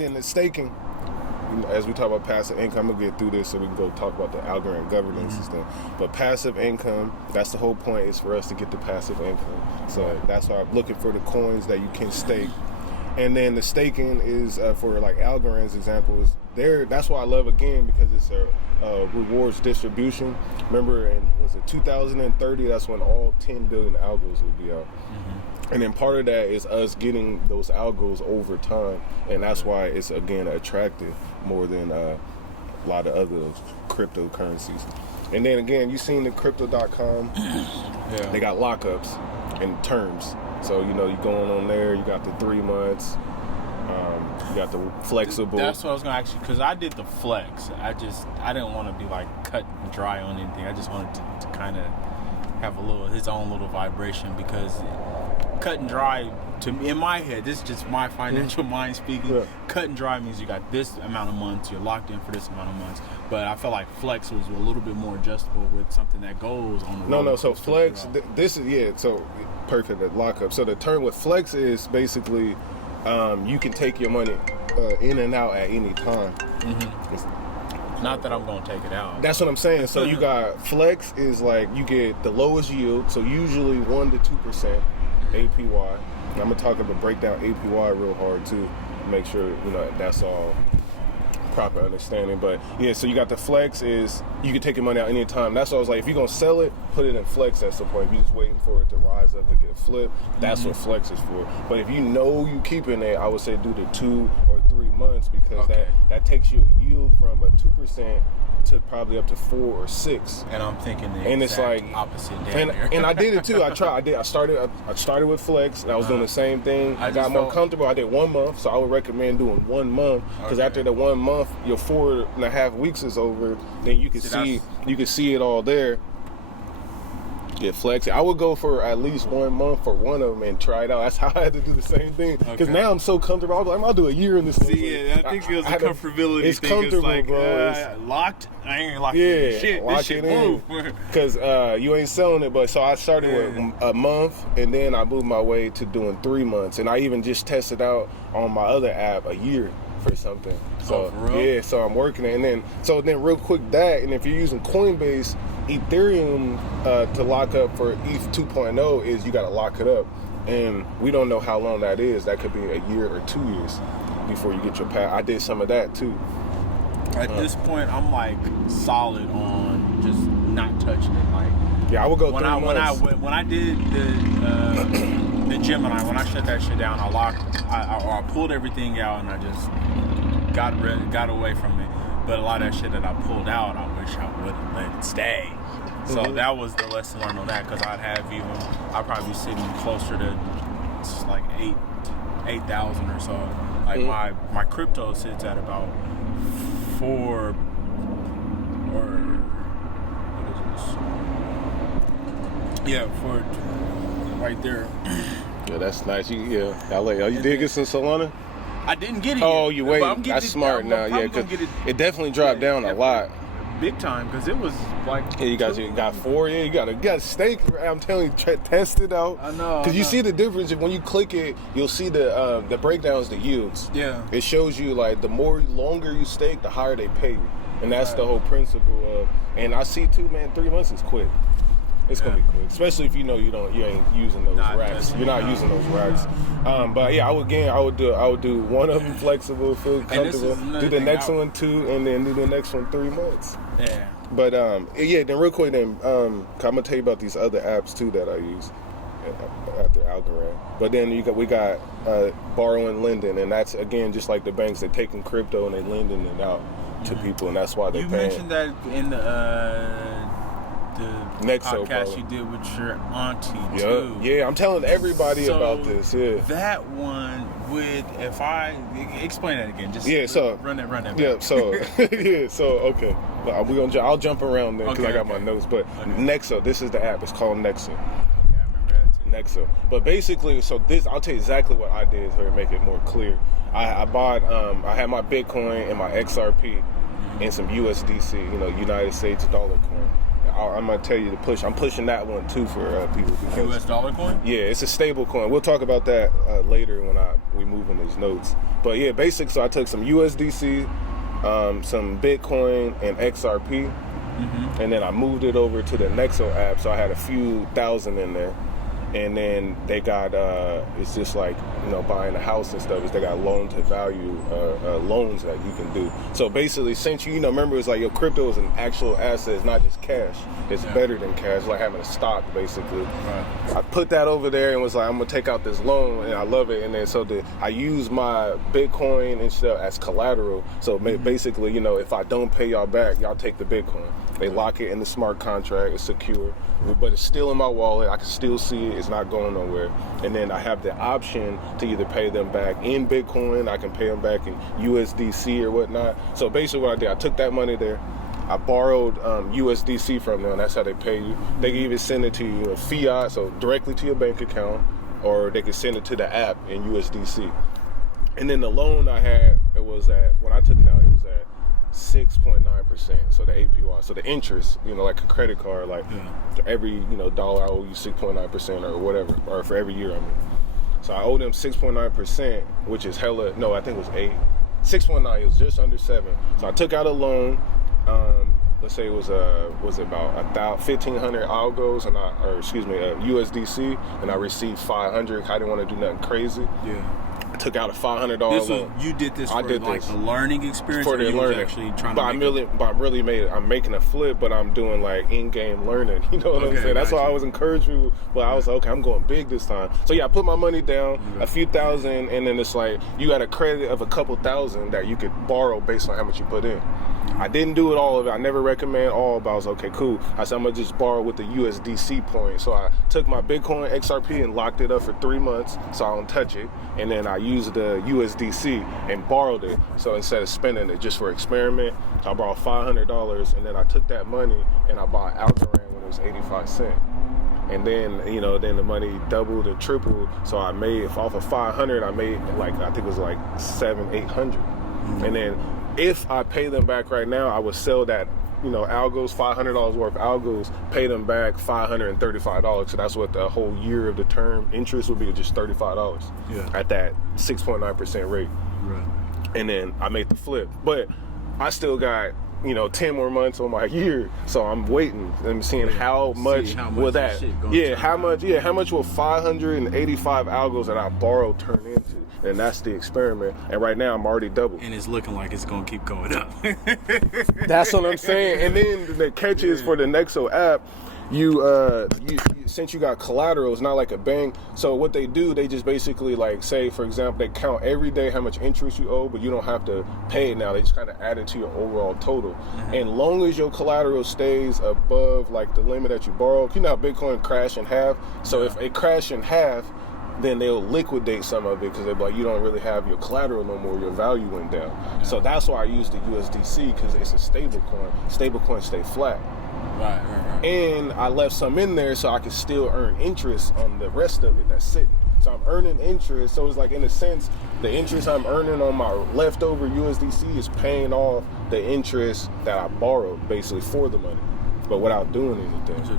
then the staking, as we talk about passive income, I'm going to get through this so we can go talk about the algorithm governance and stuff. But passive income, that's the whole point, is for us to get the passive income. So that's why I'm looking for the coins that you can stake. And then the staking is for like algorithms examples. That's why I love again, because it's a rewards distribution. Remember, in 2030? That's when all 10 billion algos will be out. And then part of that is us getting those algos over time, and that's why it's again attractive more than a lot of other cryptocurrencies. And then again, you seen the crypto.com? They got lockups and terms. So you going on there, you got the 3 months. You got the flexible. That's what I was gonna ask you, because I did the flex. I didn't want to be like cut and dry on anything. I just wanted to kind of have his own little vibration, because cut and dry, to me, in my head, this is just my financial mind speaking. Yeah. Cut and dry means you got this amount of months, you're locked in for this amount of months. But I felt like flex was a little bit more adjustable with something that goes on the road. No. So flex, this is so perfect at lockup. So the term with flex is basically you can take your money in and out at any time. Not that I'm going to take it out. That's what I'm saying. So you got flex is like you get the lowest yield, so usually 1 to 2% APY. And I'm gonna talk about break down APY real hard too, make sure that's all proper understanding. But yeah, so you got the flex is you can take your money out anytime. That's what I was like, if you're gonna sell it, put it in flex at some point. If you're just waiting for it to rise up to get flipped, that's what flex is for. But if you keeping it, I would say do the 2 or 3 months, because that takes you a yield from a 2% to probably up to 4 or 6. And I'm thinking the and exact it's like opposite and I did it too. I started with flex, and I was doing the same thing. I got more comfortable. I did 1 month, so I would recommend doing 1 month, because after the 1 month, your 4.5 weeks is over. Then you can see it all there. Get flex. I would go for at least 1 month for one of them and try it out. That's how I had to do the same thing. Because now I'm so comfortable. I was like, I'll do a year in this. I think it was a comfortability it's thing. Comfortable, it's like, bro. Locked? I ain't locked in shit. Lock this shit in. Because you ain't selling it. But so I started with a month, and then I moved my way to doing 3 months. And I even just tested out on my other app a year for something. So so I'm working it. And then real quick and if you're using Coinbase, Ethereum to lock up for ETH 2.0 is you got to lock it up, and we don't know how long that is. That could be a year or 2 years before you get your pass. I did some of that too. At this point, I'm like solid on just not touching it. Like, I would go 3 months. When I did the Gemini, when I shut that shit down, I pulled everything out, and I just got away from it. But a lot of that shit that I pulled out, I wish I would have let it stay. So that was the lesson learned on that, because I'd probably be sitting closer to like 8,000 or so. Like my crypto sits at about 4, or what is this? Yeah, 4 right there. Yeah, that's nice. LA. You did get some Solana? I didn't get it. Oh, you wait. That's smart now. Yeah, because it definitely dropped down a lot. Big time, because it was like. Yeah, you got 4. Yeah, you got to stake. I'm telling you, test it out. I know. Because you see the difference. When you click it, you'll see the breakdowns, the yields. Yeah. It shows you like the longer you stake, the higher they pay you, and that's the whole principle of. And I see too, man. 3 months is quick. It's gonna be quick, especially if you ain't using those racks. You're not using those racks. But yeah, I would do one of them flexible, feel comfortable. Do the next one 2, and then do the next one 3 months. Yeah. But then real quick, I'm gonna tell you about these other apps too that I use after Algorand. But then we got borrowing, lending, and that's again just like the banks. They're taking crypto and they lending it out to people, and that's why they. You mentioned that in the Nexo podcast you did with your auntie too. Yeah, I'm telling everybody about this. Yeah, that one with explain that again. Just run that back. Yeah, so okay, but I'll jump around there because I got my notes. But Nexo, this is the app. It's called Nexo. Okay, I remember that too. Nexo, but basically, I'll tell you exactly what I did to make it more clear. I bought I had my Bitcoin and my XRP and some USDC, United States dollar coin. I I'm gonna tell you to push. I'm pushing that one too for people. Because, US dollar coin? Yeah, it's a stable coin. We'll talk about that later when we move in these notes. But yeah, basically, so I took some USDC, some Bitcoin, and XRP, and then I moved it over to the Nexo app. So I had a few thousand in there. And then they got, it's just like, buying a house and stuff, is they got loan to value loans that you can do. So basically, since remember, it's like your crypto is an actual asset, it's not just cash. It's better than cash, like having a stock, basically. Right. I put that over there and was like, I'm going to take out this loan, and I love it. And then I use my Bitcoin and stuff as collateral. So basically, if I don't pay y'all back, y'all take the Bitcoin. They lock it in the smart contract. It's secure, but it's still in my wallet. I can still see it. It's not going nowhere. And then I have the option to either pay them back in Bitcoin. I can pay them back in USDC or whatnot. So basically what I did, I took that money there. I borrowed USDC from them. That's how they pay you. They can even send it to you in fiat, so directly to your bank account, or they can send it to the app in USDC. And then the loan I had, when I took it out, it was at 6.9%. So the APY, so the interest, like a credit card, like every dollar I owe you 6.9% or whatever, or for every year. So I owe them 6.9%, which is hella. No, I think it was 6.9. It was just under 7. So I took out a loan. Let's say it was about 1,500 algos USDC, and I received 500. I didn't want to do nothing crazy. Yeah. Took out a $500 loan. You did this for the learning experience, for the learning. Actually trying I'm making a flip, but I'm doing like in-game learning. You know what I'm saying? That's why I was encouraged you. But I was like, okay, I'm going big this time. So yeah, I put my money down, a few thousand, and then it's like you got a credit of a couple thousand that you could borrow based on how much you put in. I didn't do it all of it. I never recommend all, but I was okay, cool. I said I'm gonna just borrow with the USDC point. So I took my Bitcoin XRP and locked it up for 3 months, so I don't touch it. And then I used the USDC and borrowed it. So instead of spending it just for experiment, I borrowed $500, and then I took that money and I bought Algorand when it was 85 cents. And then, then the money doubled and tripled. So I made, off of 500, I made I think it was like 700-800. And then if I pay them back right now, I would sell that, algos, $500 worth of algos, pay them back $535. So that's what the whole year of the term interest would be, just $35 at that 6.9% rate. Right. And then I made the flip. But I still got, 10 more months on my year. So I'm waiting and seeing how much will that, how much will 585 algos that I borrowed turn into? And that's the experiment. And right now I'm already double. And it's looking like it's going to keep going up. That's what I'm saying. And then the catch is for the Nexo app, you since you got collateral, it's not like a bank. So what they do, they just basically say, for example, they count every day how much interest you owe, but you don't have to pay it now. They just kind of add it to your overall total. And long as your collateral stays above the limit that you borrowed, you know how Bitcoin crashed in half. So if it crashed in half, then they'll liquidate some of it because they're like, you don't really have your collateral no more, your value went down. Yeah. So that's why I use the USDC, because it's a stable coin. Stable coins stay flat. Right. And I left some in there so I could still earn interest on the rest of it that's sitting. So I'm earning interest. So it's like, in a sense, the interest I'm earning on my leftover USDC is paying off the interest that I borrowed basically for the money, but without doing anything.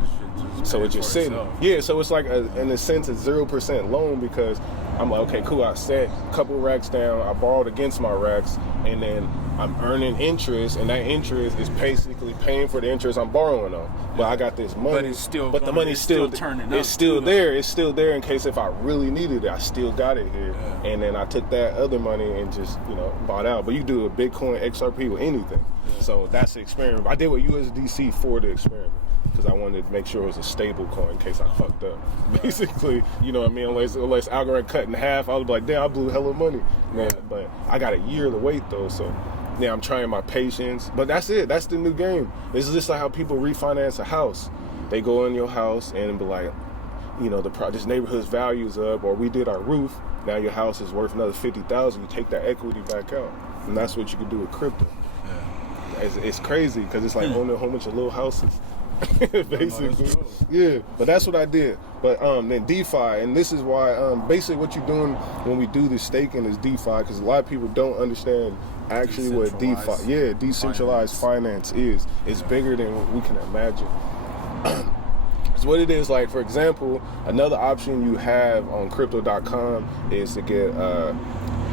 So it's just sitting. Yeah, so it's like, in a sense, a 0% loan, because I'm like, okay, cool, I set a couple racks down, I borrowed against my racks, and then I'm earning interest, and that interest is basically paying for the interest I'm borrowing on. But I got this money, but the money's still turning up. It's still there. It's still there in case if I really needed it, I still got it here. Yeah. And then I took that other money and just, bought out. But you do a Bitcoin XRP with anything. Yeah. So that's the experiment. I did with USDC for the experiment, because I wanted to make sure it was a stable coin in case I fucked up. Basically, you know what I mean? Unless Algorand cut in half, I was like, damn, I blew hella money. Man, but I got a year to wait, though, so yeah, I'm trying my patience. But that's it. That's the new game. It's just like how people refinance a house. They go in your house and be like, this neighborhood's value's up, or we did our roof, now your house is worth another $50,000. You take that equity back out. And that's what you can do with crypto. Yeah. It's crazy, because it's like owning a whole bunch of little houses. Basically, yeah. But that's what I did. But then DeFi, and this is why basically what you're doing when we do this staking is DeFi, because a lot of people don't understand actually what DeFi, decentralized finance is. It's bigger than what we can imagine. So what it is, like, for example, another option you have on crypto.com is to get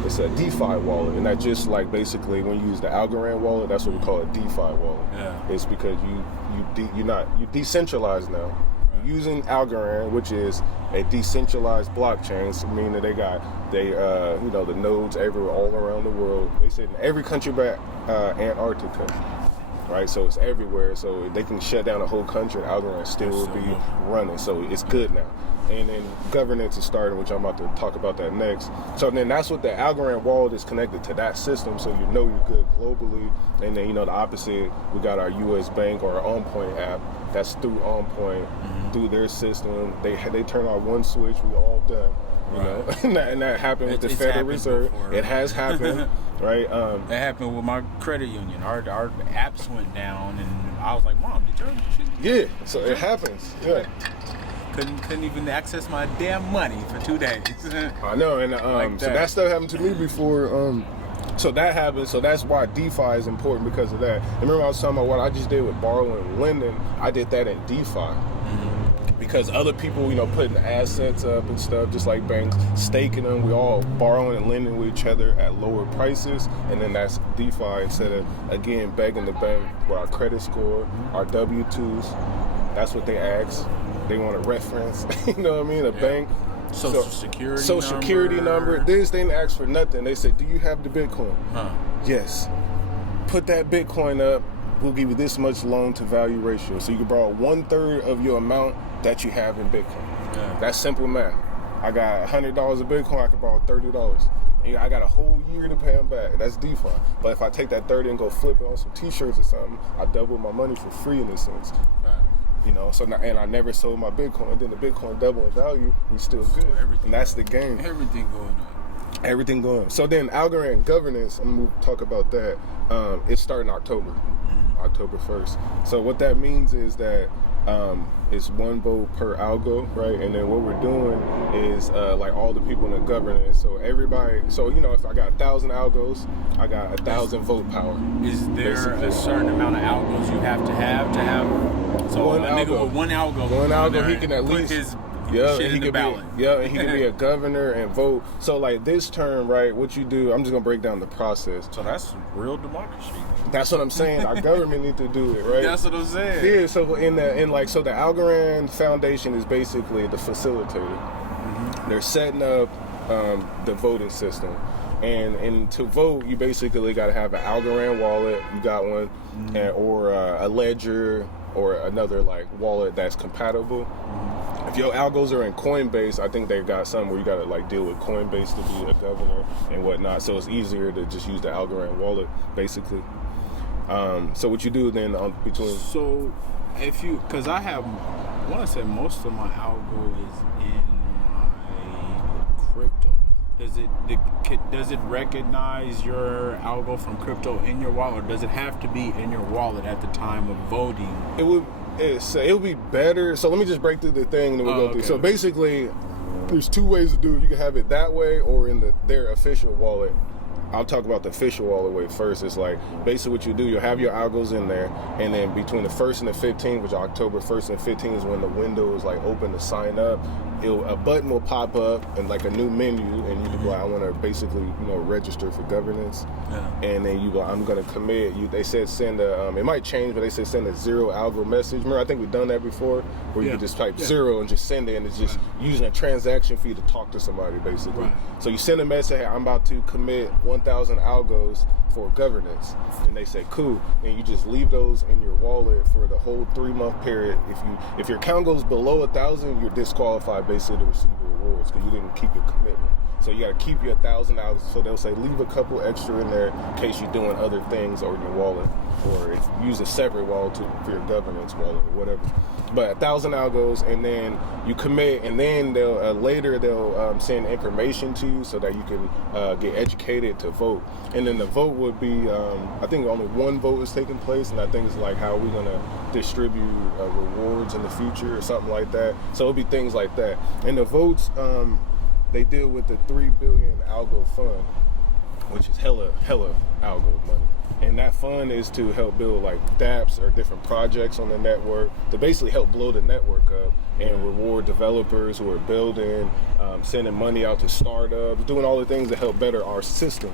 it's a DeFi wallet, and that just like basically when you use the Algorand wallet, that's what we call a DeFi wallet. Yeah. It's because you decentralized now. You're using Algorand, which is a decentralized blockchain, so meaning they the nodes everywhere all around the world. They say in every country but Antarctica. Right, so it's everywhere. So they can shut down a whole country, and Algorand still will be running. So it's good now. And then governance is starting, which I'm about to talk about that next. So then that's what the Algorand wallet is connected to that system, so you know you're good globally. And then the opposite, we got our U.S. Bank or our OnPoint app. That's through OnPoint, through their system. They turn on one switch, we all done. You know, and that happened with the Federal Reserve. Before. It has happened, right? It happened with my credit union. Our apps went down, and I was like, "Mom, did you?" Yeah, so it happens. Yeah. Couldn't even access my damn money for 2 days. I know, and so that stuff happened to me before. So that happened. So that's why DeFi is important because of that. And remember, I was talking about what I just did with borrowing and lending. I did that in DeFi. Because other people, putting assets up and stuff, just like banks, staking them. We all borrowing and lending with each other at lower prices, and then that's DeFi instead of, again, begging the bank for our credit score, our W-2s. That's what they ask. They want a reference, you know what I mean? A bank. Social security number. They didn't ask for nothing. They said, do you have the Bitcoin? Yes. Put that Bitcoin up. We'll give you this much loan to value ratio. So you can borrow 1/3 of your amount that you have in Bitcoin. Yeah. That's simple math. I got $100 of Bitcoin, I can borrow $30. And I got a whole year to pay them back. That's DeFi. But if I take that 30 and go flip it on some t-shirts or something, I double my money for free in this sense. So now, and I never sold my Bitcoin. Then the Bitcoin double in value, we still good. And that's the game. Everything going on. So then Algorand governance, I'm going to talk about that. It's starting October 1st. So what that means is that it's one vote per algo, right? And then what we're doing is like all the people in the governance. So everybody, if I got 1,000 algos, I got 1,000 vote power. Is there a certain amount of algos you have to have? So one nigga with one algo, he can at least his shit in the ballot. And he can be a governor and vote. So like this term, right, what you do, I'm just gonna break down the process. So that's real democracy. That's what I'm saying. Our government need to do it, right? That's what I'm saying. Yeah, so the Algorand Foundation is basically the facilitator. They're setting up the voting system. And to vote, you basically got to have an Algorand wallet. You got one, or a ledger, or another like wallet that's compatible. If your algos are in Coinbase, I think they got something where you got to like deal with Coinbase to be a governor and whatnot. So it's easier to just use the Algorand wallet, basically. So what you do then between... So if you... Because I want to say most of my algo is in my crypto. Does it recognize your algo from crypto in your wallet, or does it have to be in your wallet at the time of voting? It would be better. So let me just break through the thing and then we'll go through. So basically, there's two ways to do it. You can have it that way or in their official wallet. I'll talk about the official wallet way first. It's like basically what you do, you'll have your algos in there, and then between the 1st and the 15th, which October 1st and 15th is when the window is like open to sign up. A button will pop up and like a new menu, and you can go, I want to basically register for governance, and then you go, I'm gonna commit. They said send a it might change, but they said send a 0 algo message. Remember, I think we've done that before, where you can just type 0 and just send it, and it's just using a transaction fee to talk to somebody basically. Right. So you send a message, hey, I'm about to commit 1,000 algos for governance, and they say cool, and you just leave those in your wallet for the whole 3-month period. If your count goes below 1,000, you're disqualified basically to receive your rewards because you didn't keep your commitment. So you got to keep your 1,000 algos. So they'll say leave a couple extra in there in case you're doing other things or in your wallet, or if you use a separate wallet for your governance wallet or whatever. But 1,000 algos, and then you commit, and then they'll later send information to you so that you can get educated to vote. And then the vote would be, I think only one vote is taking place, and I think it's like how we're gonna distribute rewards in the future or something like that. So it'll be things like that. And the votes, they deal with the 3 billion algo fund. which is hella algo money. And that fund is to help build like dApps or different projects on the network to basically help blow the network up and reward developers who are building, sending money out to startups, doing all the things to help better our system,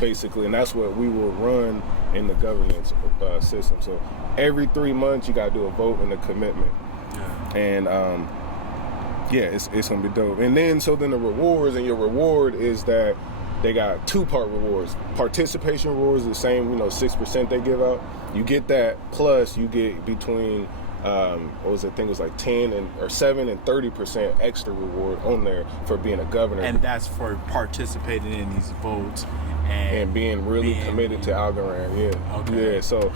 basically. And that's what we will run in the governance system. So every 3 months, you got to do a vote and a commitment. Yeah. And it's going to be dope. And then the rewards, and your reward is that they got 2-part rewards. Participation rewards is the same, 6% they give out. You get that, plus you get between, I think it was like 7 and 30% extra reward on there for being a governor. And that's for participating in these votes. And being really committed to Algorand, Okay. Yeah. So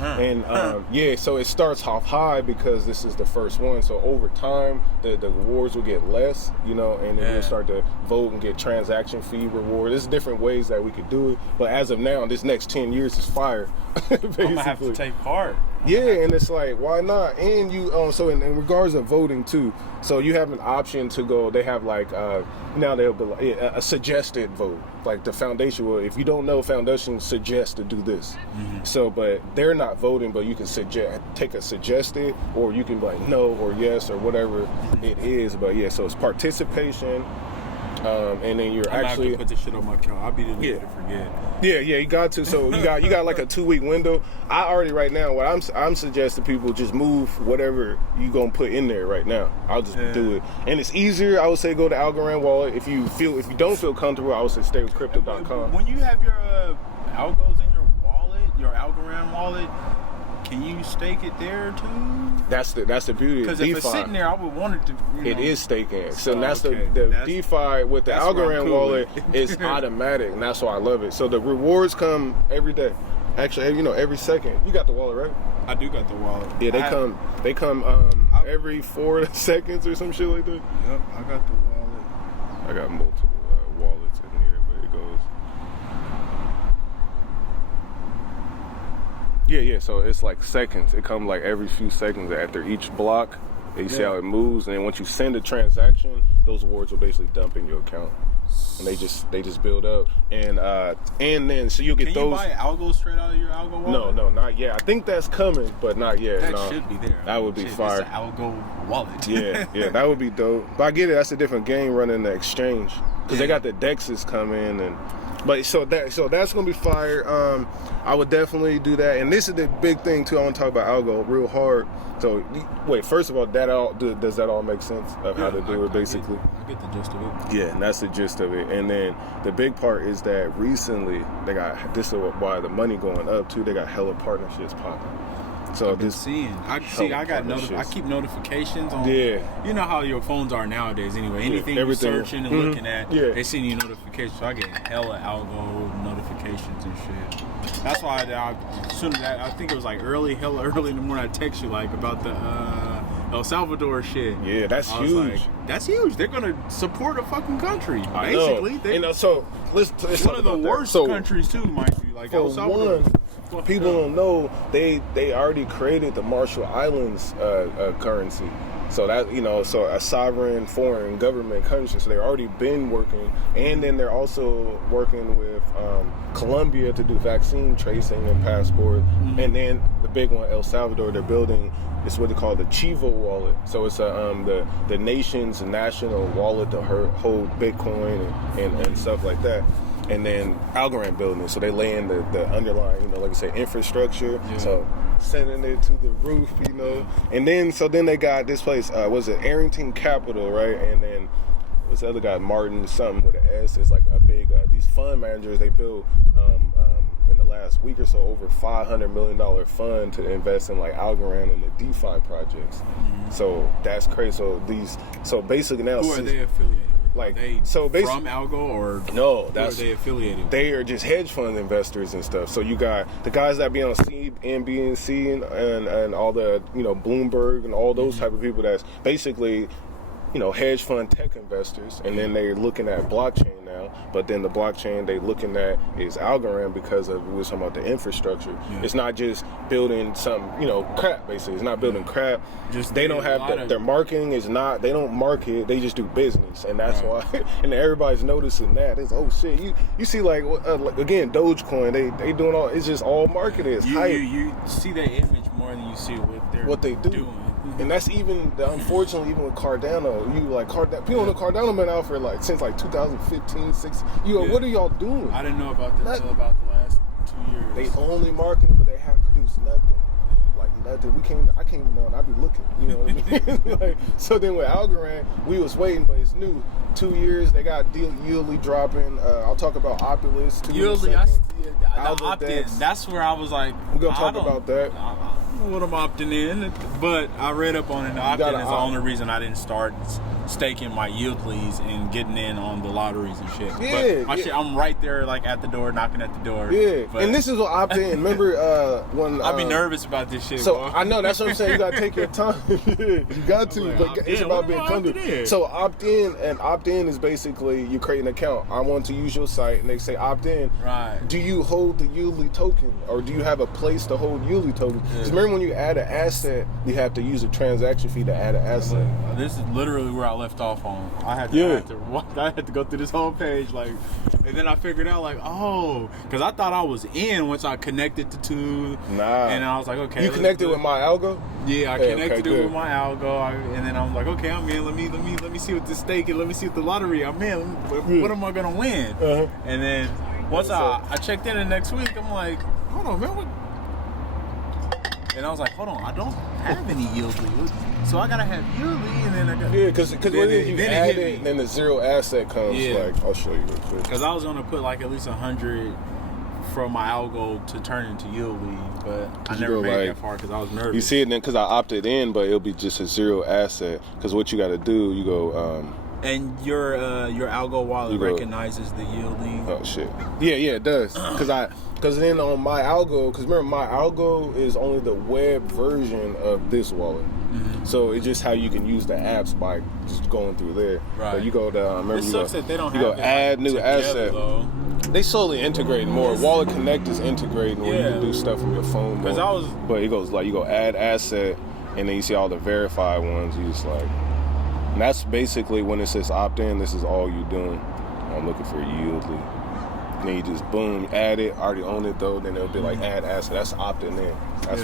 so it starts off high because this is the first one. So over time, the rewards will get less, and then we'll start to vote and get transaction fee reward. There's different ways that we could do it, but as of now, this next 10 years is fire. I'm gonna have to take part. And it's like, why not? And you, so in regards of voting too, so you have an option to go. They have like now they'll be like a suggested vote. Like the foundation will, if you don't know, foundation suggests to do this. Mm-hmm. So, but they're not voting, but you can take a suggested, or you can be like no or yes or whatever it is. But so it's participation. And then you're I'm actually have to put this shit on my account. I'll be the nigga to forget. Yeah, you got to. So you got like a 2-week window. I already right now. What I'm suggesting people just move whatever you gonna put in there right now. I'll just do it, and it's easier. I would say go to Algorand wallet. If you don't feel comfortable, I would say stay with crypto.com. When you have your algos in your wallet, your Algorand wallet, can you stake it there too? That's the beauty of DeFi. Because if it's sitting there, I would want it to. It is staking. So that's the DeFi with the Algorand wallet is automatic, and that's why I love it. So the rewards come every day. Actually, every second. You got the wallet, right? I do got the wallet. Yeah, they come every 4 seconds or some shit like that. Yep, I got the wallet. I got multiple wallets in here, but it goes. Yeah, so it's like seconds. It comes like every few seconds after each block. And you see how it moves, and then once you send a transaction, those rewards will basically dump in your account. And they just build up. And then so you'll get those. Can you buy algo straight out of your algo wallet? No, not yet. I think that's coming, but not yet. That should be there. That would be fire. It's an algo wallet. yeah, that would be dope. But I get it, that's a different game running the exchange. Because they got the DEXs coming But so that's gonna be fire. I would definitely do that, and this is the big thing too. I want to talk about algo real hard. So wait, first of all, does that all make sense of how to do it? Basically, I get the gist of it. Yeah, and that's the gist of it. And then the big part is that recently they got this is why the money going up too. They got hella partnerships popping. So I keep notifications on. Yeah. You know how your phones are nowadays. Anyway, anything you're searching and looking at, they send you notifications. So I get hella algo notifications and shit. That's why I think it was like hella early in the morning. I text you like about the El Salvador shit. Yeah, that's huge. Like, that's huge. They're gonna support a fucking country. Basically, so let's one of the worst countries too, mind you. Like El Salvador. People don't know they already created the Marshall Islands currency. So that so a sovereign foreign government country. So they've already been working, and then they're also working with Colombia to do vaccine tracing and passport. And then the big one, El Salvador, they're building. It's what they call the Chivo wallet. So it's the nation's national wallet to hold Bitcoin and stuff like that. And then Algorand building it, so they lay in the underlying, like I say, infrastructure. Yeah. So sending it to the roof, And then they got this place. Was it Arrington Capital, right? And then what's the other guy, Martin something with an S? It's like a big these fund managers. They built in the last week or so over $500 million fund to invest in like Algorand and the DeFi projects. Mm-hmm. So that's crazy. So basically now, who are they affiliated? Like, from Algo or no? That's who are they affiliated with? They are just hedge fund investors and stuff. So you got the guys that be on CNBC and all the Bloomberg and all those type of people. That's basically hedge fund tech investors, and then they're looking at blockchain now, now. But then the blockchain they looking at is Algorand because of we were talking about the infrastructure. Yeah. It's not just building some crap basically. It's not building crap. Just they don't have their marketing is not. They don't market. They just do business, and that's why. And everybody's noticing that. It's shit. You see like again Dogecoin. They doing all. It's just all marketing. It's hype. You see their image more than you see what they do. Doing. And that's unfortunately even with Cardano. People know Cardano been out for since 2015, 16. What are y'all doing? I didn't know about this until about the last 2 years. They only marketing, but they have produced nothing. Nothing. I can't even know, and I be looking. You know what I mean? So then with Algorand, we was waiting, but it's new. 2 years, they got YALL dropping. I'll talk about Opulus. YALL, the opt-in. That's where I was like, we're gonna talk about that. I don't know what I'm opting in, but I read up on it. The opt-in is the only reason I didn't start staking my YALLs and getting in on the lotteries and shit. Yeah, but shit, I'm right there, at the door, knocking at the door. Yeah, and this is what opt-in. Remember when I'd be nervous about this shit. So I know that's what I'm saying. You gotta take your time. You got to, but it's about being comfortable. So opt-in is basically you create an account. I want to use your site, and they say opt-in. Right. Do you hold the YALL token, or do you have a place to hold YALL token? Because remember when you add an asset, you have to use a transaction fee to add an asset. This is literally where I left off on. I had to go through this whole page, and then I figured out, because I thought I was in once I connected the two. Nah. And I was like, okay. You connected with my algo? Yeah, I connected it with my algo, and then I was like, okay, I'm in. Let me see what this stake is. Let me see what the lottery I'm in. What am I gonna win? Uh-huh. And then once I checked in the next week, I'm like, hold on, man, what? And I was like, hold on, I don't have any YALL. So I gotta have YALL, and then I got because what it is, you add it, and then the zero asset comes. I'll show you real quick. Because I was gonna put at least 100 from my algo to turn into YALL, but I never made that far because I was nervous. You see it then because I opted in, but it'll be just a zero asset. Because what you got to do, you go. And your algo wallet recognizes the YALL. Oh shit! Yeah, it does. Because then on my algo, because remember my algo is only the web version of this wallet. Mm-hmm. So it's just how you can use the apps by just going through there. Right. But you go to remember it sucks that they don't you have go add new together, asset. Though. They slowly integrating more. Wallet Connect is integrating where you can do stuff from your phone. But it goes you go add asset, and then you see all the verified ones. You just and that's basically when it says opt in. This is all you doing. I'm looking for YALL. And then you just boom, add it. Already own it though. Then it'll be add asset. That's opting in. That's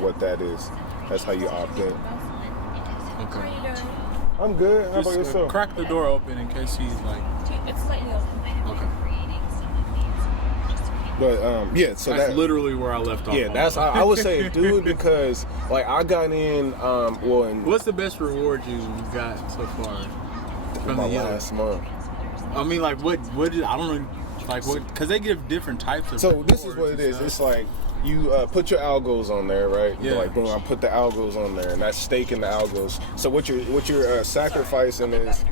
what that is. That's how you opt in. Okay. I'm good. How about yourself? Crack the door open in case he's It's slightly open. Okay. But so that's literally where I left off. Yeah, that's I would say do it because I got in what's the best reward you got so far from my last month? I mean, what did I don't know, what, because they give different types of. So this is what it is. It's you put your algos on there, right? Yeah. Boom, I put the algos on there, and that's staking the algos. So what you're sacrificing is.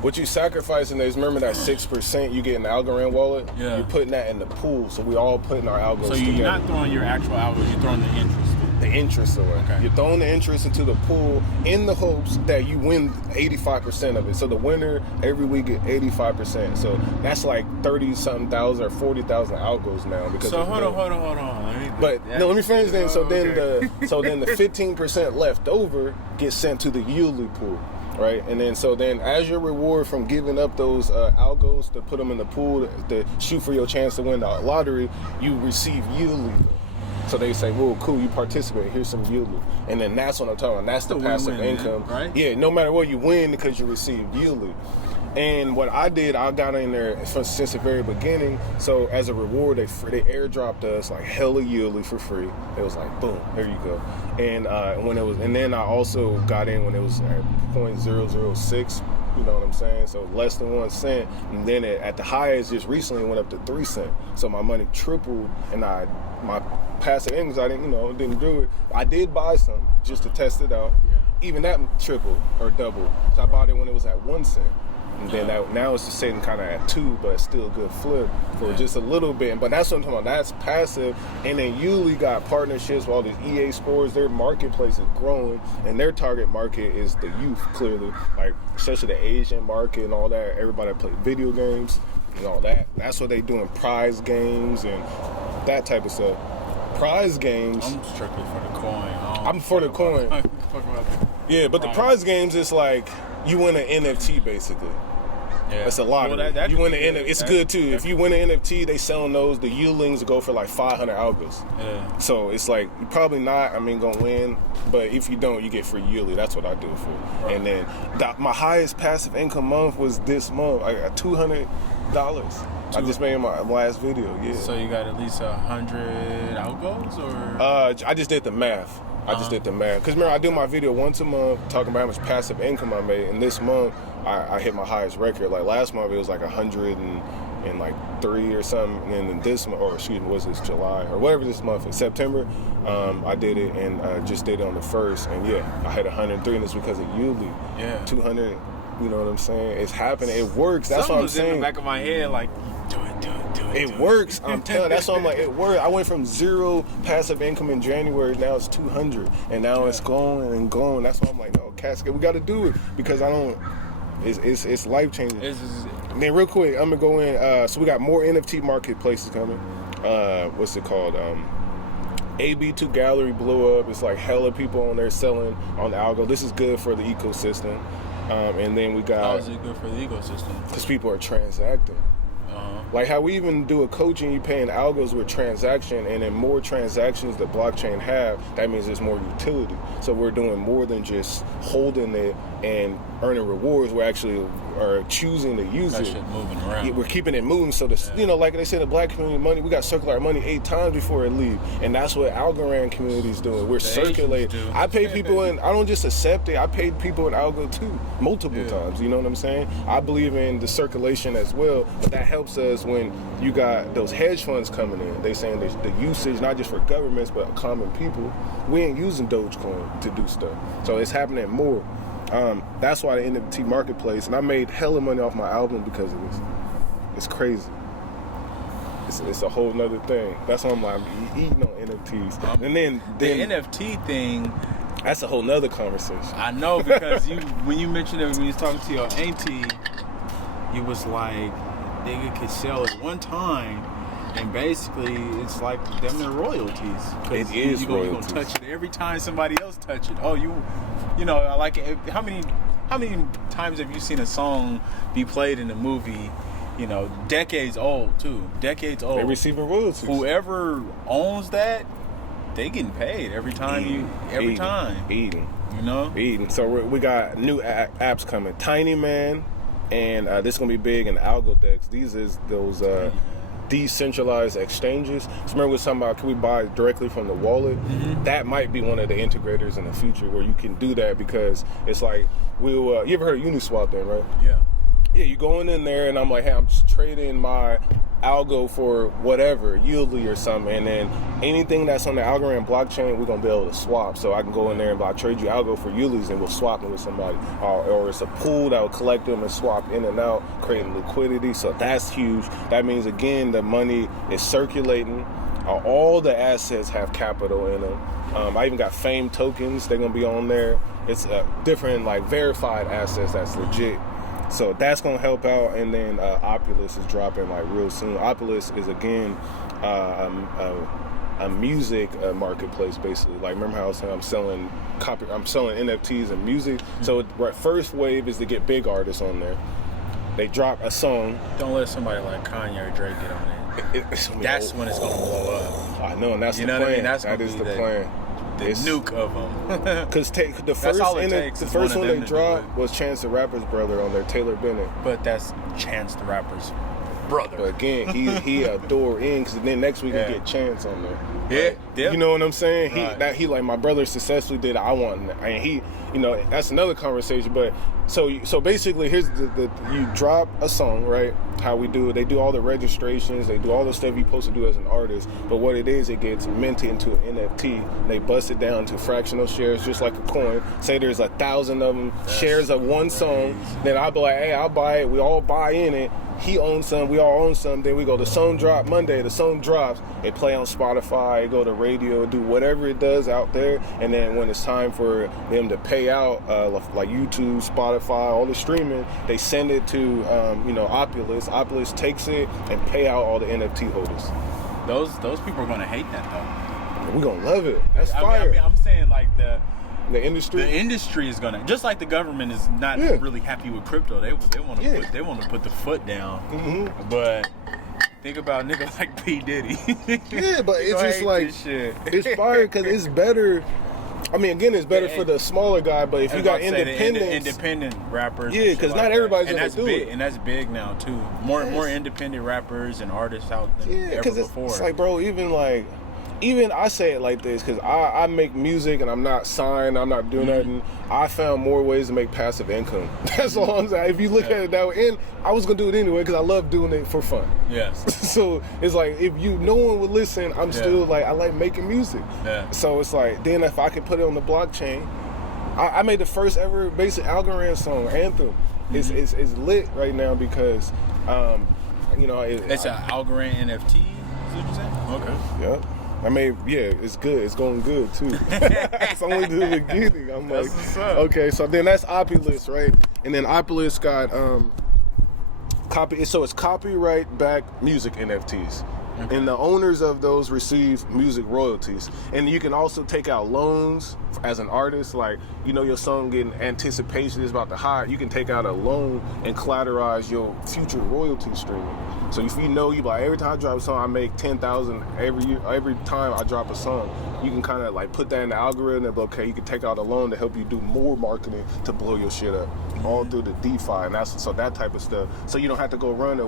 What you sacrificing is, remember that 6% you get in the Algorand wallet? Yeah. You're putting that in the pool, so we all putting our algos together. So you're not throwing your actual algo, you're throwing the interest. The interest away. Okay. You're throwing the interest into the pool in the hopes that you win 85% of it. So the winner every week get 85%. So that's 30-something thousand or 40,000 algos now. Because hold on. Let me finish then. So then the 15% left over gets sent to the YALL pool. Right, and then as your reward from giving up those algos to put them in the pool to shoot for your chance to win the lottery, you receive YALL. So they say, "Well, cool, you participate. Here's some YALL," and then that's what I'm talking about. That's the passive income, right? Yeah, no matter what, you win because you receive YALL. And what I did, I got in there since the very beginning. So as a reward, they airdropped us hella YALL for free. It was boom, there you go. And and then I also got in when it was at 0.006. You know what I'm saying? So less than 1 cent. And then at the highest, just recently went up to 3 cents. So my money tripled, and my passive income, I didn't do it. I did buy some just to test it out. Yeah. Even that tripled or doubled. So I bought it when it was at 1 cent. And then now it's just sitting kind of at 2, but still a good flip for just a little bit. But that's what I'm talking about. That's passive. And then Yuli got partnerships with all these EA Sports. Their marketplace is growing, and their target market is the youth, clearly. Like, especially the Asian market and all that. Everybody that plays video games and all that. That's what they doing, prize games and that type of stuff. Prize games. I'm strictly for the coin. I'm for the coin. Yeah, but the prize games is like you win an NFT basically. Yeah. That's a lot. Well, you win an NFT. It's good too. If you win an NFT, they selling those. The Yulings go for like 500 algos. Yeah. So it's like you probably not. Gonna win. But if you don't, you get free Yuli. That's what I do it for. Right. And then my highest passive income month was this month. I got $200. I just made my last video. Yeah. So you got at least 100 algos, or? I just did the math. Because remember, I do my video once a month talking about how much passive income I made. And this month, I hit my highest record. Like last month, it was like 103 or something. And then this month, was this July or whatever this month in September, I did it and just did it on the 1st. And yeah, I had 103, and it's because of Yuli. Yeah. 200. You know what I'm saying? It's happening. It works. That's what I'm saying. In the back of my head, like, do it. It works. I'm telling. That's why I'm like, it works. I went from 0 passive income in January. Now it's 200, and now it's going and going. That's why I'm like, no, Cascade, we got to do it because I don't. It's life changing. And then real quick, I'm gonna go in. So we got more NFT marketplaces coming. What's it called? AB2 Gallery blew up. It's like hella people on there selling on the algo. This is good for the ecosystem. And then we got. How is it good for the ecosystem? Because people are transacting. Like how we even do a coaching, you paying algos with transaction, and then more transactions the blockchain have, that means there's more utility. So we're doing more than just holding it and earning rewards. We're actually are choosing to use that it. Shit moving around. Yeah, we're keeping it moving. So like they say, the black community money, we got to circulate our money 8 times before it leaves, and that's what Algorand community is doing. We're circulating. I pay people in. I don't just accept it. I paid people in Algo too, multiple times. You know what I'm saying? I believe in the circulation as well, but that helps us when you got those hedge funds coming in. They saying the usage not just for governments but common people. We ain't using Dogecoin to do stuff, so it's happening more. That's why the NFT marketplace, and I made hella money off my album because of this. It's crazy. It's a whole nother thing. That's why I'm like, I'm eating on NFTs. And then the NFT thing, that's a whole nother conversation. I know, because when you mentioned it when you was talking to your auntie, you was like, nigga could sell it one time, and basically it's like them their royalties. It is royalties. You're gonna touch it every time somebody else touch it. Oh, you know, I like it. How many times have you seen a song be played in a movie? You know, decades old too. Decades old. They're receiving royalties. Whoever owns that, they getting paid every time. Every time. Eating. You know. Eating. So we got new apps coming. Tiny Man, and this is gonna be big in Algodex. These is those decentralized exchanges. So remember we was talking about, can we buy directly from the wallet? Mm-hmm. That might be one of the integrators in the future where you can do that, because it's like you ever heard of Uniswap then, right? Yeah, you going in there and I'm like, hey, I'm just trading my algo for whatever, Yuli or something, and then anything that's on the Algorand blockchain, we're gonna be able to swap. So I can go in there and I'll trade you algo for Yulis, and we'll swap them with somebody. Or it's a pool that will collect them and swap in and out, creating liquidity. So that's huge. That means, again, the money is circulating. All the assets have capital in them. I even got Fame tokens. They're gonna be on there. It's different, like, verified assets that's legit. So that's going to help out. And then Opulus is dropping like real soon. Opulus is, again, a music marketplace, basically. Like, remember how I was saying I'm selling NFTs and music? Mm-hmm. So first wave is to get big artists on there. They drop a song. Don't let somebody like Kanye or Drake get on it. That's when it's going to blow up. I know, and that's the plan. What I mean? That is the plan. The nuke of them. Because the first one they dropped was Chance the Rapper's brother on there, Taylor Bennett. But that's Chance the Rapper's brother. But again, he a door in, because then next week we get Chance on there. Yeah. You know what I'm saying? He like, my brother successfully did it. I want, and he, that's another conversation. But So basically, here's the you drop a song, right? How we do it. They do all the registrations. They do all the stuff you're supposed to do as an artist. But what it is, it gets minted into an NFT. And they bust it down to fractional shares, just like a coin. Say there's 1,000 of them shares of one song. Then I'll be like, hey, I'll buy it. We all buy in it. He owns some, we all own some. Then we go, the song drop Monday, the song drops. It play on Spotify, it go to radio, do whatever it does out there. And then when it's time for them to pay out, like YouTube, Spotify, all the streaming, they send it to, Oculus. Oculus takes it and pay out all the NFT holders. Those people are going to hate that, though. We're going to love it. That's fire. I mean, I'm saying, like, the industry is gonna, just like the government is not really happy with crypto. They want to put the foot down. Mm-hmm. But think about niggas like P Diddy. Yeah, but it's just like it's fire because it's better. I mean, again, it's better for the smaller guy. But if you got independent rappers, yeah, because not everybody's gonna do it, it, and that's big now too. More independent rappers and artists out than ever before. It's like, bro, even I say it like this because I make music and I'm not signed, I'm not doing nothing. I found more ways to make passive income. That's all I'm saying. If you look at it that way, and I was gonna do it anyway because I love doing it for fun. Yes. So it's like no one would listen, I'm still like, I like making music. Yeah. So it's like, then if I can put it on the blockchain, I made the first ever basic Algorand song, Anthem. It's lit right now because it's an Algorand NFT. Is what you saying? Okay. Yeah. I mean, yeah, it's good. It's going good, too. It's only the beginning. I'm like, okay, so then that's Opulus, right? And then Opulus got it's copyright back music NFTs. Okay. And the owners of those receive music royalties. And you can also take out loans as an artist. Like, your song getting anticipation is about to hot. You can take out a loan and collateralize your future royalty streaming. So if you like, every time I drop a song, I make $10,000 every year. Every time I drop a song, you can kind of like put that in the algorithm. Okay, you can take out a loan to help you do more marketing to blow your shit up, all through the DeFi, and so that type of stuff. So you don't have to go run to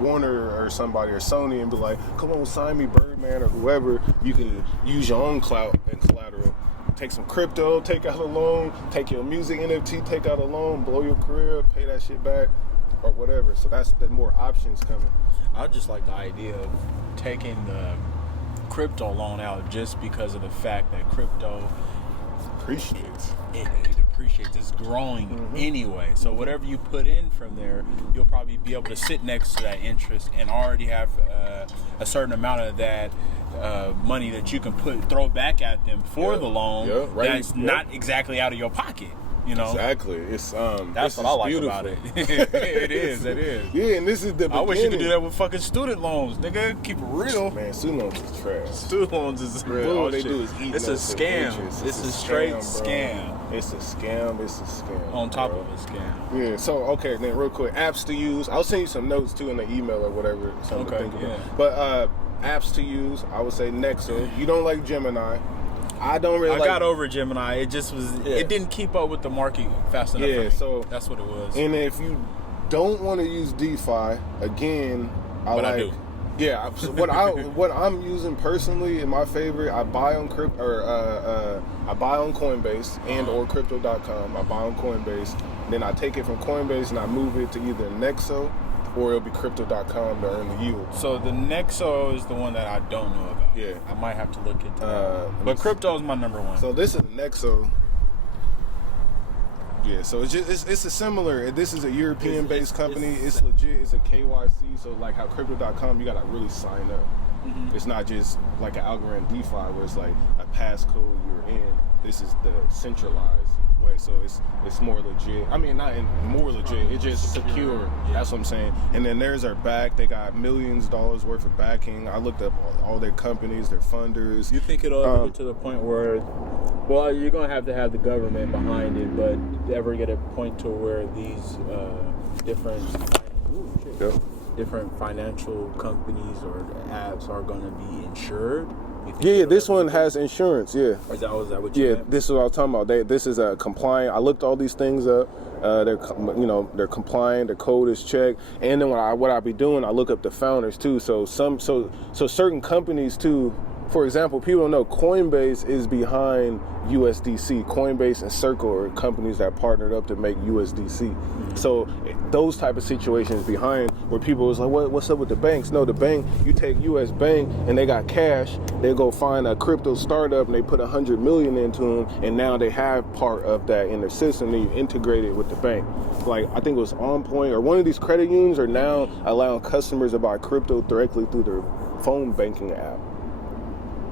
Warner or somebody or Sony and be like, come on, sign me, Birdman or whoever. You can use your own clout and collateral. Take some crypto, take out a loan, take your music NFT, take out a loan, blow your career, pay that shit back, or whatever. So that's the more options coming. I just like the idea of taking the crypto loan out just because of the fact that crypto appreciates. It appreciates. It's growing anyway. So whatever you put in from there, you'll probably be able to sit next to that interest and already have a certain amount of that money that you can throw back at them for the loan. Yeah, right. That's not exactly out of your pocket. Exactly. It's that's what I like beautiful. About it. It is. Yeah, and this is the beginning. I wish you could do that with fucking student loans, nigga. Keep it real. Man, student loans is trash. Student loans is real. All they do is eat. It's a scam. It's a straight scam. It's a scam. On top of a scam. Yeah. So okay, then real quick, apps to use. I'll send you some notes too in the email or whatever. Something to think about. But apps to use, I would say Nexo. You don't like Gemini. I don't really. I got over Gemini. It just was. Yeah. It didn't keep up with the market fast enough. Yeah, for me. So that's what it was. And if you don't want to use DeFi, again, I do. Yeah. So what I'm using personally, in my favorite, I buy on I buy on Coinbase and or Crypto.com. I buy on Coinbase, then I take it from Coinbase and I move it to either Nexo or it'll be Crypto.com to earn the yield. So the Nexo is the one that I don't know about. Yeah. I might have to look into that. But crypto is my number one. So this is Nexo. Yeah, so it's a similar. This is a European-based company. It's legit. It's a KYC. So like how Crypto.com, you gotta really sign up. Mm-hmm. It's not just like an Algorand DeFi where it's like a passcode you're in. This is the centralized way, so it's more legit. I mean, more legit. It's just secure. Yeah. That's what I'm saying. And then theirs are backed. They got millions of dollars worth of backing. I looked up all their companies, their funders. You think it'll ever get to the point where, well, you're gonna have to have the government behind it, but ever get a point to where these different financial companies or apps are gonna be insured? Yeah, this one has insurance. Yeah. Is that what you meant? This is what I was talking about. This is a compliant. I looked all these things up. They're compliant. The code is checked. And then what I be doing, I look up the founders too. So certain companies too, for example, people don't know Coinbase is behind USDC. Coinbase and Circle are companies that partnered up to make USDC. So those type of situations behind where people was like, what's up with the banks? No, the bank, you take US Bank and they got cash, they go find a crypto startup and they put $100 million into them, and now they have part of that in their system, and you integrate it with the bank. Like, I think it was On Point or one of these credit unions are now allowing customers to buy crypto directly through their phone banking app.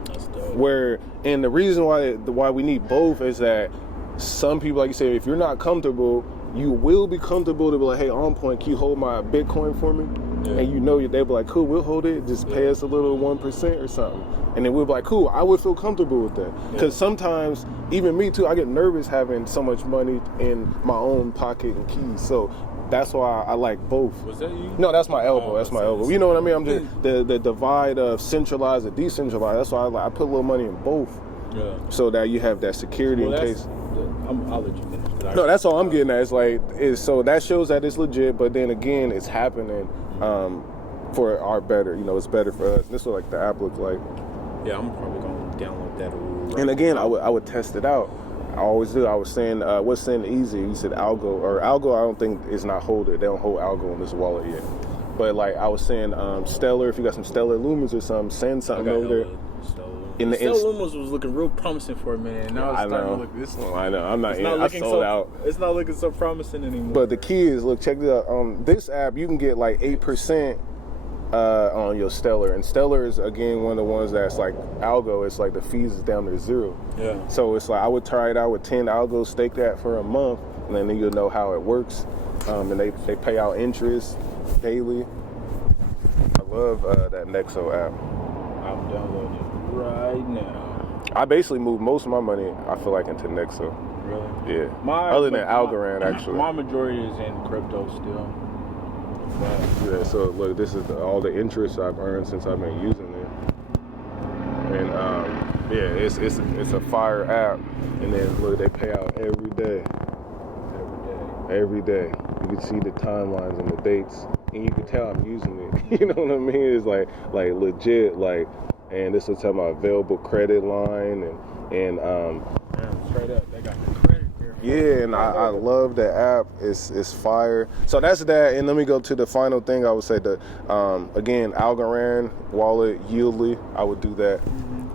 That's dope. Where, and the reason why we need both is that some people, like you said, if you're not comfortable, you will be comfortable to be like, hey, On Point, can you hold my Bitcoin for me? Yeah. And you know they'll be like, cool, we'll hold it, just pay us a little 1% or something. And then we'll be like, cool, I would feel comfortable with that. Because sometimes, even me too, I get nervous having so much money in my own pocket and keys. So that's why I like both. Was that you? No, that's my elbow. That's my elbow. You know what I mean? I'm just the divide of centralized and decentralized. That's why I put a little money in both. Yeah. So that you have that security in case. I'll let you finish. No, that's all I'm getting at. So that shows that it's legit, but then again, it's happening for our better. You know, it's better for us. This is what like the app looks like. Yeah, I'm probably gonna download that. Right and again, I would test it out. I always do. I was saying, what's saying easy? You said Algo I don't think is not holded. They don't hold Algo in this wallet yet. But like I was saying, Stellar. If you got some Stellar Lumens or something, send something over there. Stellar Lumens was looking real promising for a minute, and now it's starting to look this. I know. I'm not. I sold out. It's not looking so promising anymore. But the key is, look, check this out. On this app, you can get like 8% on your Stellar, and Stellar is again one of the ones that's like Algo. It's like the fees is down to 0. Yeah. So it's like I would try it out with 10 Algo, stake that for a month, and then you'll know how it works. And they pay out interest daily. I love that Nexo app. I'm downloading it right now. I basically moved most of my money, I feel like, into Nexo. Really? Yeah. Other than Algorand, actually. My majority is in crypto still. But, yeah, so look, this is all the interest I've earned since I've been using it. And it's a fire app. And then look, they pay out every day. Every day. You can see the timelines and the dates, and you can tell I'm using it. You know what I mean? It's like legit, like. And this will tell my available credit line and straight up, they got the credit there. Yeah, and I love the app. It's fire. So that's that. And let me go to the final thing. I would say again, Algorand wallet, Yieldly. I would do that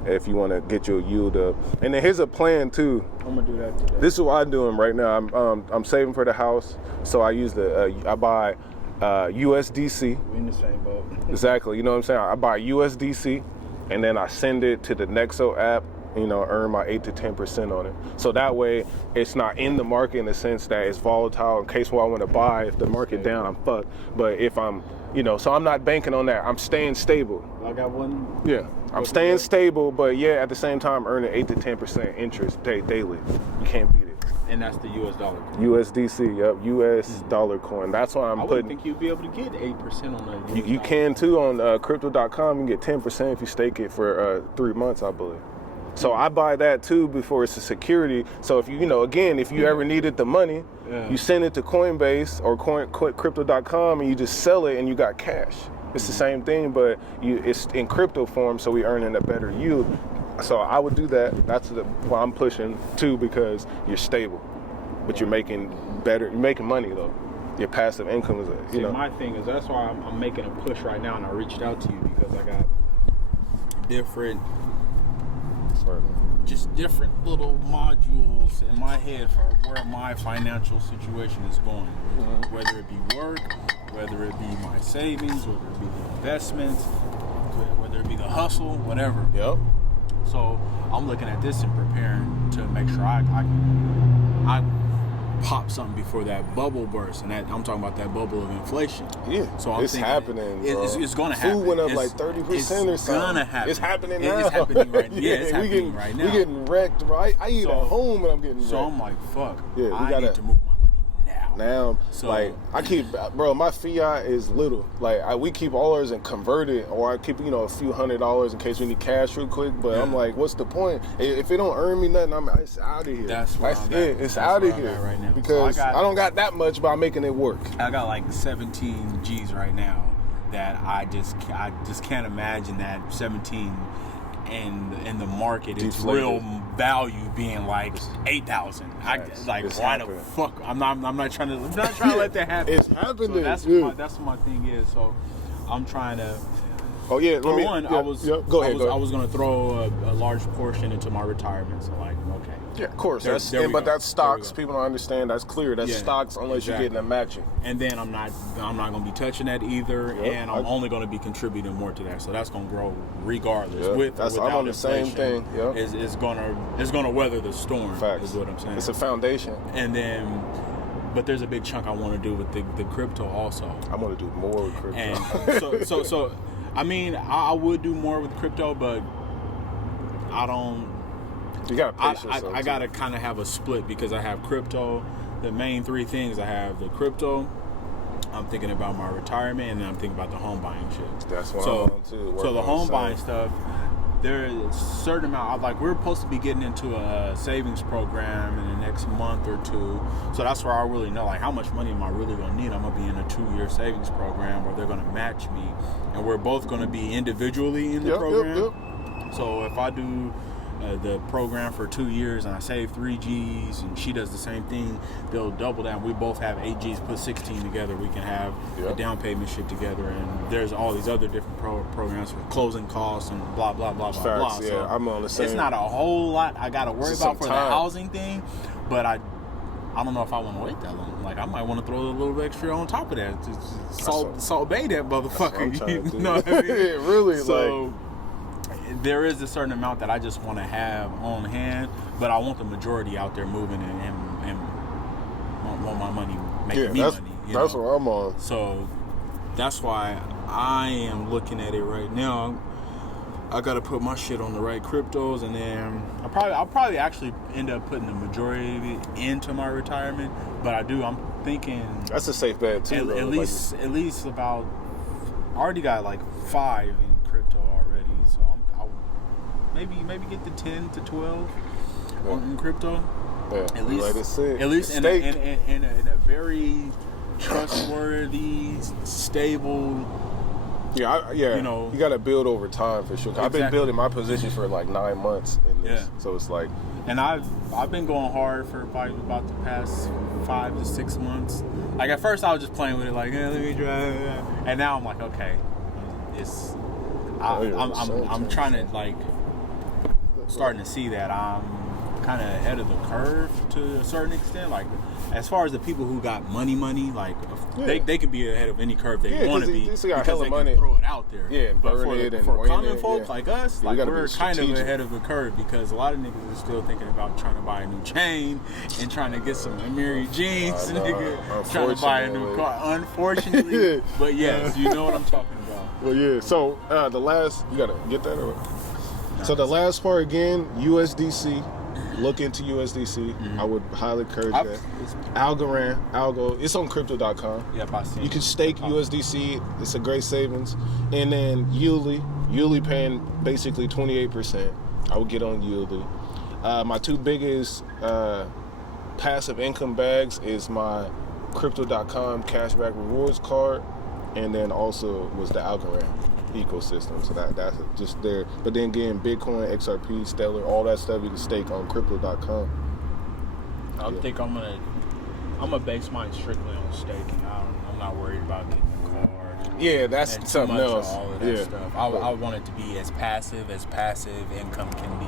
if you want to get your yield up. And then here's a plan too. I'm gonna do that today. This is what I'm doing right now. I'm saving for the house, so I use I buy USDC. We in the same boat. Exactly. You know what I'm saying? I buy USDC. And then I send it to the Nexo app, earn my 8 to 10% on it. So that way, it's not in the market in the sense that it's volatile in case what I want to buy. If the market down, I'm fucked. But if I'm, so I'm not banking on that. I'm staying stable. I got one. Yeah, I'm staying stable, but at the same time, earning 8 to 10% interest daily. You can't beat it. And that's the US dollar coin. USDC, yep, US dollar coin. That's why I'm putting. I wouldn't think you'd be able to get 8% on that. You can too on crypto.com. You can get 10% if you stake it for 3 months, I believe. So I buy that too before it's a security. So if if you ever needed the money, you send it to Coinbase or crypto.com and you just sell it and you got cash. It's the same thing, but it's in crypto form, so we earning a better yield. So I would do that. That's what I'm pushing too, because you're stable, but you're making better. You're making money though. Your passive income is my thing is that's why I'm making a push right now, and I reached out to you because I got different little modules in my head for where my financial situation is going. Whether it be work, whether it be my savings, whether it be the investments, whether it be the hustle, whatever. Yep. So I'm looking at this and preparing to make sure I pop something before that bubble bursts, and I'm talking about that bubble of inflation. Yeah, so I'm thinking happening. It's going to happen. Food went up like 30% or something. It's going to happen. It's happening now. It's happening right now. It's happening right now. We're getting wrecked, right? I eat at home and I'm getting wrecked. So I'm like, fuck. Yeah, I need to move my money now. So, I keep, my fiat is little. We keep all ours and convert it, or I keep, a few $100s in case we need cash real quick. But I'm like, what's the point? If it don't earn me nothing, it's out of here. That's where I'm at. It's out of here right now. because I don't got that much, but I'm making it work. I got like 17 G's right now that I just can't imagine that 17 in the market, it's Deflated. real value being like 8,000. Yes, Like it's why happening. the fuck? I'm not trying to let that happen. It's happening. So that's yeah. that's what my thing is. So I'm trying to. Oh yeah. For one, Go ahead. I was gonna throw a large portion into my retirement. So like, okay. Yeah, of course. There we But go. that's stocks. People don't understand. That's clear. That's Yeah, stocks unless exactly. you're getting a matching. And then I'm not gonna be touching that either, Yep, and I'm only gonna be contributing more to that. So that's gonna grow regardless. Yep, With or I'm without on the same inflation, thing, yep. It's gonna weather the storm. Facts. Is what I'm saying. It's a foundation. And then, but there's a big chunk I want to do with the crypto also. I'm gonna do more with crypto. And so I mean, I would do more with crypto, but I don't. You gotta pace yourself. I gotta kind of have a split because I have crypto. The main three things I have: the crypto. I'm thinking about my retirement, and then I'm thinking about the home buying shit. That's what I'm on too. So the home buying stuff, there's a certain amount. Like we're supposed to be getting into a savings program in the next month or two. So that's where I really know like how much money am I really gonna need. I'm gonna be in a 2-year savings program where they're gonna match me, and we're both gonna be individually in the program. Yep. So if I do the program for 2 years and I save 3 G's and she does the same thing, they'll double that. We both have 8 G's, put 16 together. We can have the down payment shit together. And there's all these other different programs for closing costs and blah, blah, blah, blah, blah. Yeah, So I'm on the same. it's not a whole lot I got to worry Just about for some the time. housing thing, but I don't know if I want to wait that long. Like I might want to throw a little extra on top of that. Just salt bay that motherfucker. I'm trying to do. You know what I mean? Really, so, there is a certain amount that I just want to have on hand, but I want the majority out there moving and want my money making me money. That's what I'm on. So that's why I am looking at it right now. I gotta put my shit on the right cryptos, and then I'll probably actually end up putting the majority of it into my retirement. But I'm thinking That's a safe bet too. at least about. I already got like 5 in crypto already, so I'll maybe get to 10 to 12 in crypto. Yeah, At least, like I said, at least in stake. a very trustworthy, stable. Yeah, You know, you got to build over time for sure. 'Cause I've been Exactly. building my position for like 9 months in this, so it's like. And I've been going hard for probably about the past 5 to 6 months. Like at first I was just playing with it, like let me try, and now I'm like, okay, I'm trying to like starting to see that I'm kind of ahead of the curve to a certain extent. Like as far as the people who got money, like they can be ahead of any curve they want to be they got because hella they money. can throw it out there. Yeah, and but burn it and for win common it, folks like us, Yeah, like gotta be we're kind of strategic. ahead of the curve because a lot of niggas are still thinking about trying to buy a new chain and trying to get some Amiri jeans, nigga, trying to buy a new car. Unfortunately, but yes, you know what I'm talking about. Well, yeah. So the last, you gotta get that. So the last part again, USDC. Look into USDC. I would highly encourage that. Algo. It's on crypto.com. Yep, I see. You can stake USDC. It's a great savings. And then Yuli paying basically 28%. I would get on Yuli. My 2 biggest passive income bags is my crypto.com cashback rewards card, and then also was the Algorand ecosystem. So that's just there. But then again, Bitcoin, XRP, Stellar, all that stuff you can stake on crypto.com. I think I'm gonna base mine strictly on staking. I'm not worried about getting a car. Yeah, that's and something too much else. Of all of that stuff. I want it to be as passive income can be.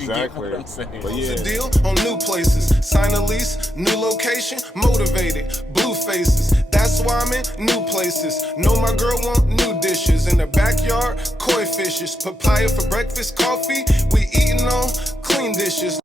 You get what I'm saying? But yeah. A deal on new places. Sign a lease, new location, motivated, blue faces. That's why I'm in new places. Know my girl want new dishes. In the backyard, koi fishes. Papaya for breakfast, coffee. We eating on clean dishes.